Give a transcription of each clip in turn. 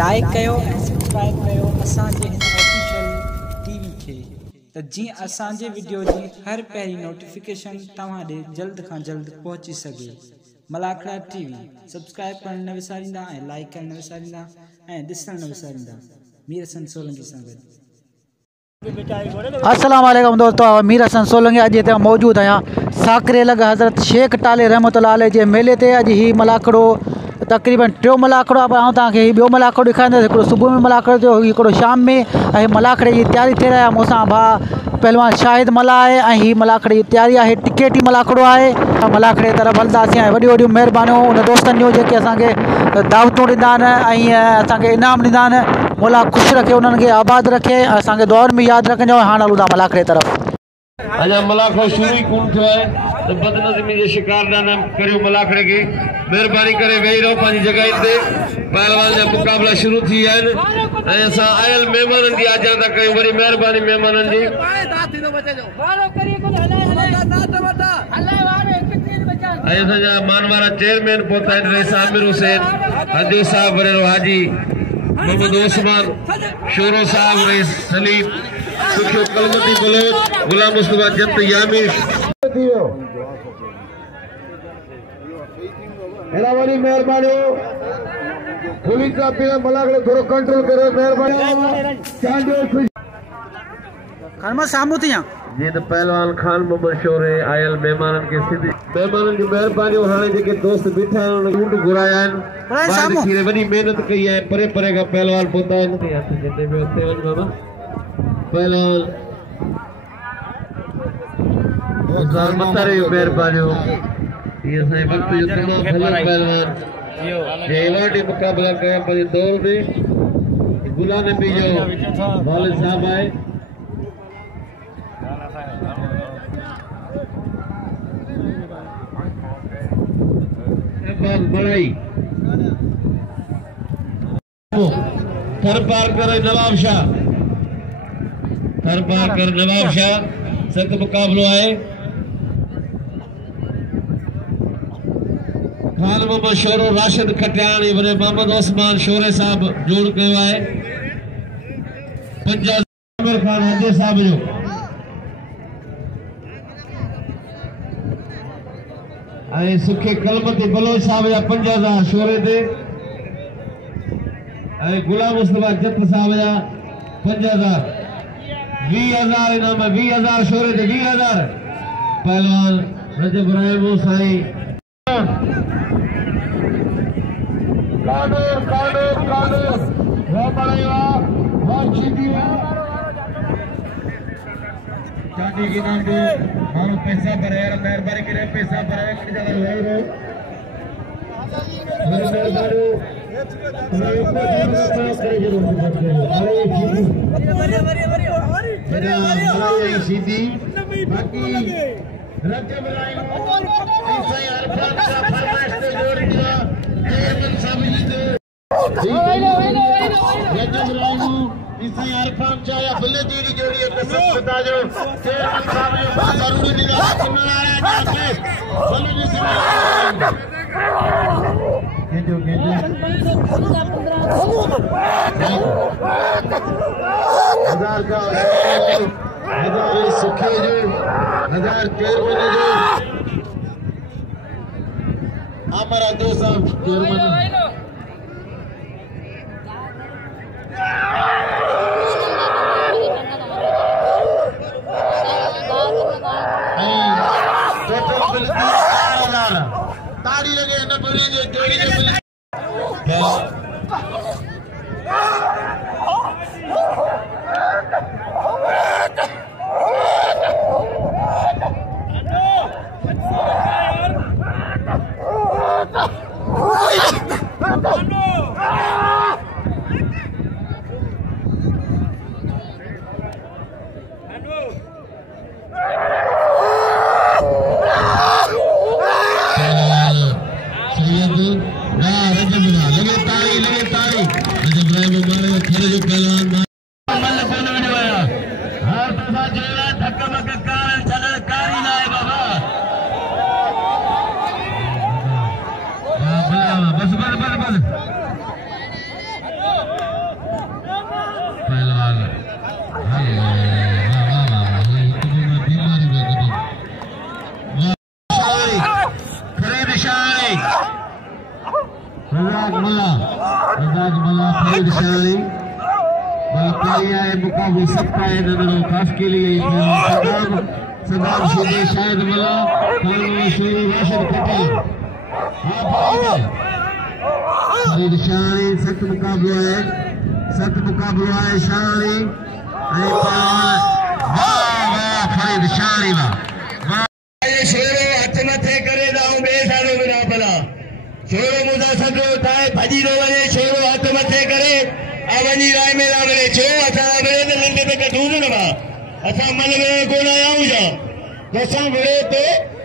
Like कयो ऐं subscribe कयो असांजे हिन ऑफिशियल टीवी खे त जीअं असांजे वीडियो जी हर पहिरीं नोटिफिकेशन तव्हां ॾे जल्द खां जल्द पहुची सघे। मलाखड़ा टीवी सब्सक्राइब करण न विसारींदा ऐं लाइक करण न विसारींदा ऐं ॾिसण न विसारींदा। मीर हसन सोलंकी सां गॾु। अस्सलाम वालेकुम दोस्तों, मीर हसन सोलंकी अॼु हिते मौजूद आहियां साकरे लॻ हज़रत शेख टाले रहमतुल्लाह अलैह जे मेले ते। अॼु ही मलाखड़ो तक़रीबन टियों मलाखड़ो आहे, पर तव्हांखे ॿियो मलाखड़ो ॾेखारींदुसि। हिकिड़ो सुबुह में मलाखड़ो थियो, हिकिड़ो शाम में, ऐं मलाखड़े जी तयारी थी रही आहे। मूंसां भाउ पहलवान शाहिद मला आहे ऐं ही मलाखड़े जी तयारी आहे। टिकेटी मलाखड़ो आहे। मलाखड़े तरफ़ हलंदासीं ऐं वॾियूं वॾियूं महिरबानियूं उन दोस्तनि जूं जेके असांखे दावतूं ॾींदा आहिनि ऐं असांखे इनाम ॾींदा आहिनि। मौला ख़ुशि रखे, उन्हनि खे आबाद रखे, असांखे दुआउनि में यादि रखिजो। हाणे हलूं था मलाखड़े तरफ़। अजा मलाखड़ो शुरू ही कोन थियो आहे त बदनज़मी जे शिकार न करियो। मलाखड़े खे महिरबानी करे वेही रहो पंहिंजी जॻहि ते। पहलवान जा मुक़ाबला शुरू थी विया आहिनि ऐं असां आयल महिमाननि जी आजा था कयूं। वरी महिरबानी महिमाननि जी। ऐं असांजा मानवारा चेयरमैन पहुता आहिनि, रईस आमिर हुसैन, हदीस साहब, वरेरो हाजी मोहम्मद ओसमान, शोरो साहब, रईस सलीम, सुखियो कलमती बलोच, गुलाम मुस्तफा जंत यामी। एना वरी महिरबानी पुलिस का पिया मलाखड़े थोड़ो कंट्रोल करो, महिरबानी। खान सामू थी जी तो पहलवान खान मोहम्मद शोरे आयल मेहमानन के सिधी मेहमानन की मेहरबानी। हाणे जेके दोस्त बीठा आहिनि उन ऊंट घुराया आहिनि, खीरे वॾी महिनत कई आहे। परे परे का पहलवान पहुता आहिनि। जिते बि उते वञ बाबा पहलवान उसार मतारे मेहरबानियूं। ये असांजे वक़्त जो तमामु भलो पहलवान जे इवाटी मुक़ाबला कया पंहिंजे दौर में। गुलाम नबी जो वालिद साहब आहे। बड़ाई कर पार कर नवाब शाह, कर पार कर नवाब शाह। सख्त मुकाबलो आहे। खान मोहम्मद शोरो राशिद खटियाणी वरे मोहम्मद ओसमान शोरे साहब जोड़ कयो आहे। पंजाब आमिर खान हदे साहब जो ऐं सुखे कलमती बलोच साहब जा 5000 शोरे ते ऐं गुलाम मुस्तफा जत साहब जा 5000। 20000 इनाम, 20000 शोरे ते 20000। पहलवान रजब रायमो साईं काडोर काडोर काडोर वो बड़ाईवा वो चीदीवा चाटी की नाम दो मानो पैसा पर यार मेहरबानी करे पैसा पर है कि जगह रही रहो मेहरबानी अरे सीधी बाकी रजब रायमो ऐसा यार का फरमाइश से जोड़ दिया चेयरमैन साहब जी दे रजब रायमो इसे यार काम चाया बल्ले तेरी जोड़ी है कसम बता जो चेयरमैन साहब ने बात जरूरी निगाह सुनने आ रहा है जाके बल्ले जी से गेजो हजार का हजार सुखे जो हजार चेयरमैन जो हमारा दोस्त चेयरमैन ताड़ी लगे न बड़ी जो जोड़ी जो रज़ाक मल्ला फरीद शाली बाकिया मुकाबले सबका है नजरों खास के लिए सदाम शीदी शायद मल्ला खानों शुरू राशिद पटेल फरीद शाली सख्त मुकाबला है शाली फरीद शाली शेरो हथ मथे करे बेसालो बिना भला शेरो मुदा सदो थाए भजी नो वने शेरो हथ मथे करे आवनी राय में ना वने छो असा वने तो नंदे पे कटून ना असा मन में कोन आऊं जा दसा वने तो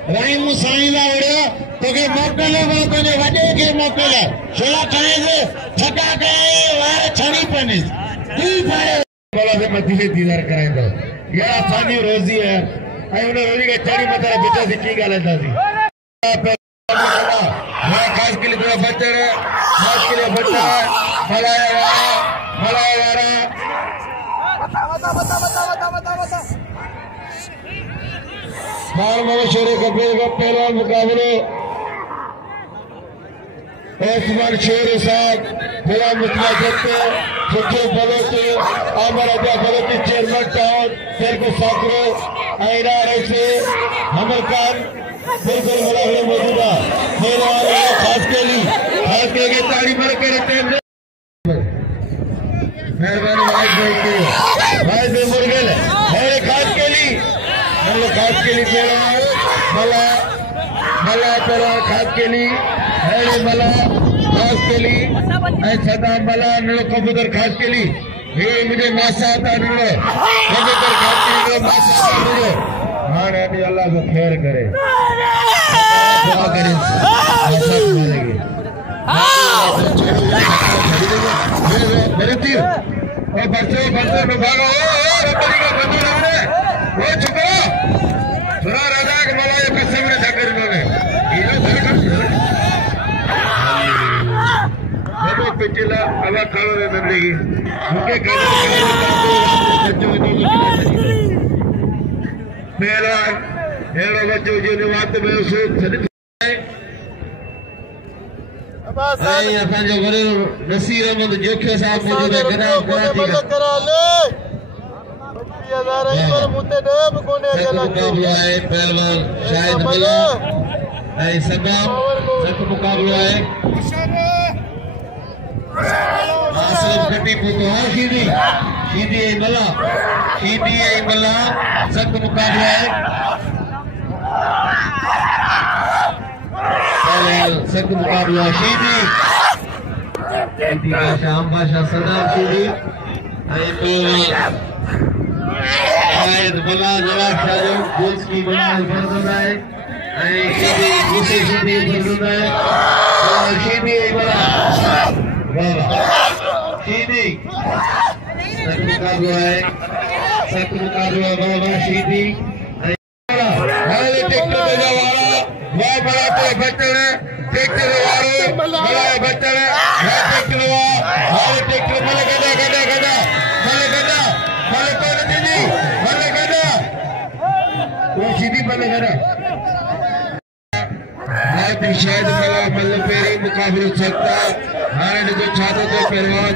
राय मु साईं ला वड़े तो के मोकले वडे के मोकले शेरा खाए से छका के वार छड़ी पने दी भाई बोला से मथी से दीदार कराए दो ये आसानी रोजी है आई उन्हें रोजी के चारी मतलब बेटा से की गाल है खास के लिए थोड़ा बच्चा है खास के लिए बच्चा है भलाया बार शेरे कपड़े का पहला मुकाबले ओस्मान शेर साहब मेरा मुतला करते सुखे बलोचे अमर अजा बलोची चेयरमैन टाउन तेरे को साकरो आयरा रैसे हमर खान बिल्कुल बड़ा है मौजूदा मेरे वाले खास के लिए ताड़ी भर के रहते हैं मेहरबानी भाई दे मुर्गल मेरे खास के लिए हम लोग खास के लिए कह रहा हूँ भला तेरा खास के लिए है भला खास के लिए सदा भला लोग कबूतर खास के लिए ये मुझे मासा आता कबूतर खास के लिए मासा आता हाँ अभी अल्लाह को खैर करे दुआ करे मेरे तीर और बच्चे में भागो रबड़ी का बंदू रखने वो चुप थोड़ा राजा के मला ये कसम ने धकर इन्होंने वो पिछला अब खाओ रे जिंदगी उनके कहने मेरा हेरो बच्चों जो बात में उसको आई अपन जो बड़े नसीर अहमद जोखे साहब मौजूद है कराची करा ले 20000 पर मुते डेब कोने मुकाबला है पहलवान शायद मल्ला ऐ सबाब सख्त मुकाबला है आसलम कटी पुतो शीदी ऐ मल्ला सख्त मुकाबला है सख्त मुकाबला शीदी शाम बादशाह सदाम शीदी शायद बला जवाब शाह गोल्स की बला बरदन है शीदी दूसरी शीदी बरदन है और शीदी बला वाह शीदी सख्त मुकाबला है बाबा शीदी ट्रैक्टर भेजा वाला वह बड़ा तो बच्चन है ट्रैक्टर वाले बड़ा बच्चन है वह ट्रैक्टर वाले ट्रैक्टर मले गदा वो सीधी मले गदा शायद मतलब पेरी मुकाबले सकता हारे जो छात्र को पहलवान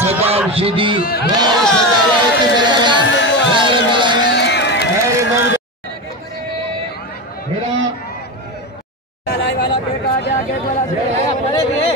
सदाम सीधी वाला बेटा आगे वाला करे दिए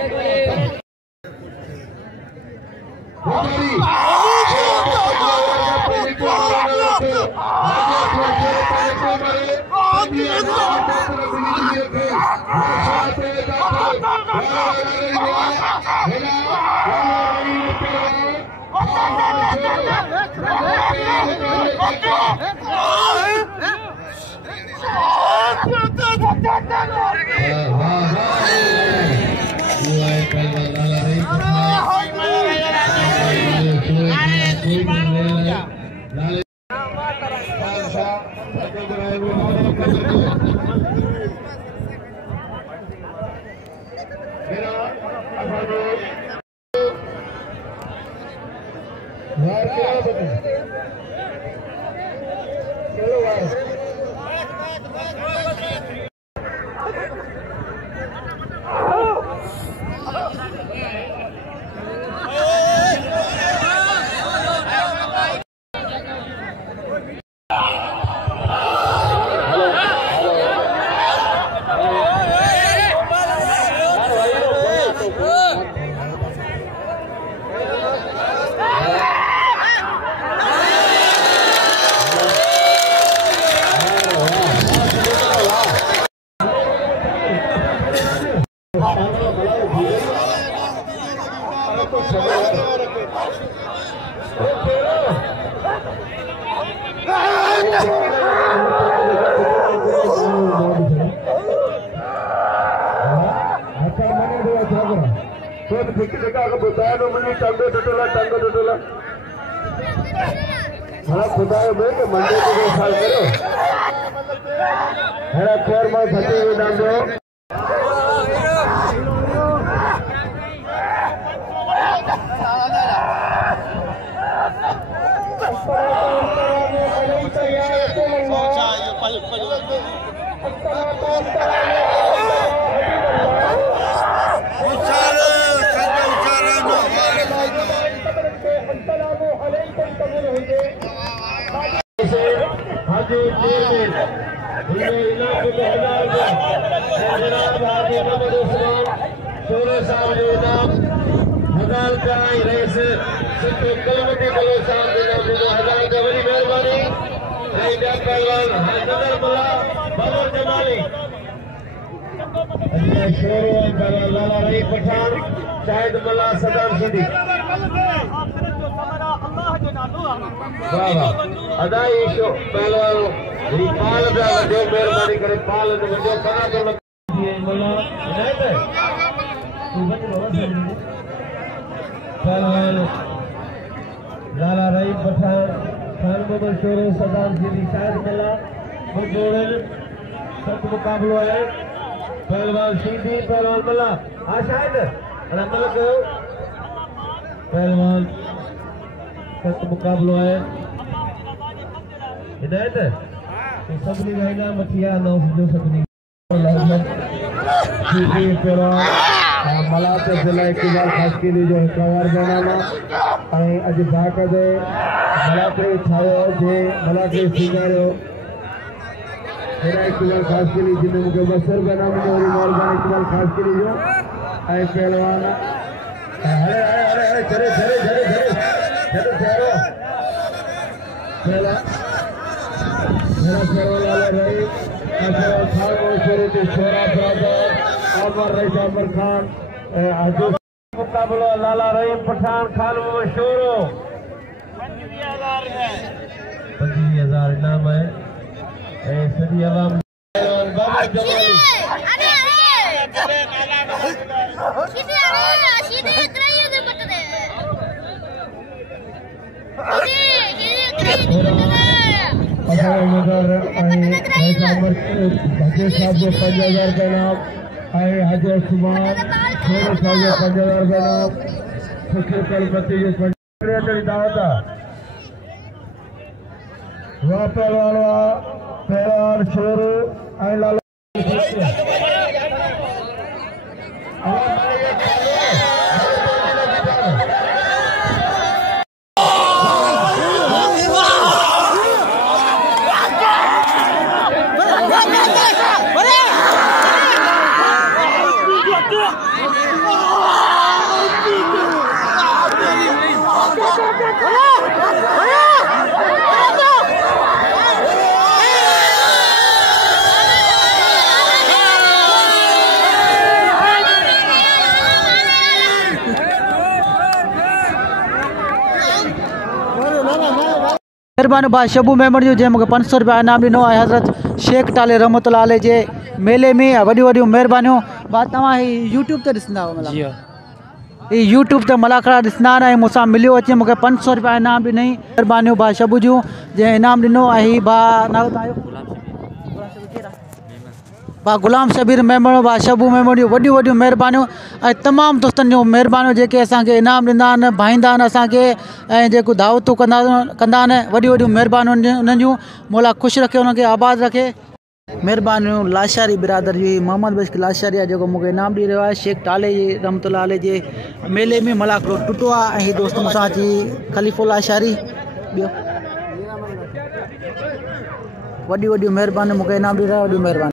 खुदा में मंडे को साल करो है खैर मैं फटे हुए डाल दो लाला रही पठान शाहिद मल्ला सदाम सिंधी अदाई शो पहलवान पाल पिया वजो मेहरबानी करे पाल वजो कना तो पहलवान लाला रही पठान खान मोहम्मद शोरो सदाम सिंधी शाहिद मल्ला जोड़न सत मुकाबलो है पहलवान सिंधी पहलवान मल्ला आ शाहिद अमल को पहलवान सत मुकाबलो है हिदायत सबनी रहना मथिया नौ जो सबनी सिंधी पहलवान मलाते जिला इकबाल खास के लिए जो कवार बनाना अज बाक दे मलाते छायो जे मलाते सिंगारो इकबाल खास के लिए जिन्हें मुझे बसर बना मुझे और मेहरबानी इकबाल खास के लिए जो आए पहलवान अरे अरे अरे चले चले चले चले चलो चलो मेरा पहलवान वाला रही अच्छा खान और छोरे के छोरा ब्रदर अमर रईस अमर खान आज मुकाबला लाला रही पठान खान शोरो 25,000 इनाम है सदी आवाम बाबा जमाली साहब जो 5,000 का नाम आए हाजिर सुमान छोरे साहब जो 5,000 का नाम सुखे कलपति जो 5,000 दावत वहाँ पहलवान छोरो आई लाल मेहरबानी भाई शबू मेमण जो जैं मूंखे 500 रुपया इनाम ॾिनो आहे हज़रत शेख टाले रहमतुल्लाह अलैह जे मेले में वॾियूं वॾियूं महिरबानियूं भाउ तव्हां ही यूट्यूब ते ॾिसंदा आहियो यूट्यूब ते मलाखड़ा ॾिसंदा आहिनि ऐं मूंसां मिलियो अचे मूंखे 500 रुपया इनाम ॾिनई महिरबानियूं भाउ शबू जूं जंहिं इनाम ॾिनो ऐं भाउ नालो तव्हांजो भाउ गुलाम शबीर मेमण भाउ शबू मेमण जूं वॾियूं वॾियूं महिरबानियूं ऐं तमामु दोस्तनि जूं महिरबानियूं जेके असांखे इनाम ॾींदा आहिनि भाईंदा आहिनि असांखे ऐं जेको दावतूं कंदा आहिनि वॾियूं वॾियूं महिरबानियूं उन्हनि जूं मौला ख़ुशि रखे उन्हनि खे आबाद रखे महिरबानियूं लाशारी बिरादर जी मोहम्मद बश्क लाशारी आहे जेको मूंखे इनाम ॾेई रहियो आहे शेख टाले जी रहमतुल्लाह अलैह जे मेले में मलाखड़ो टुटो आहे ऐं हीउ दोस्त मूंसां अची ख़लीफ़ो लाशारी ॿियो वॾियूं वॾियूं महिरबानियूं मूंखे इनाम ॾेई रहिया वॾियूं महिरबानी।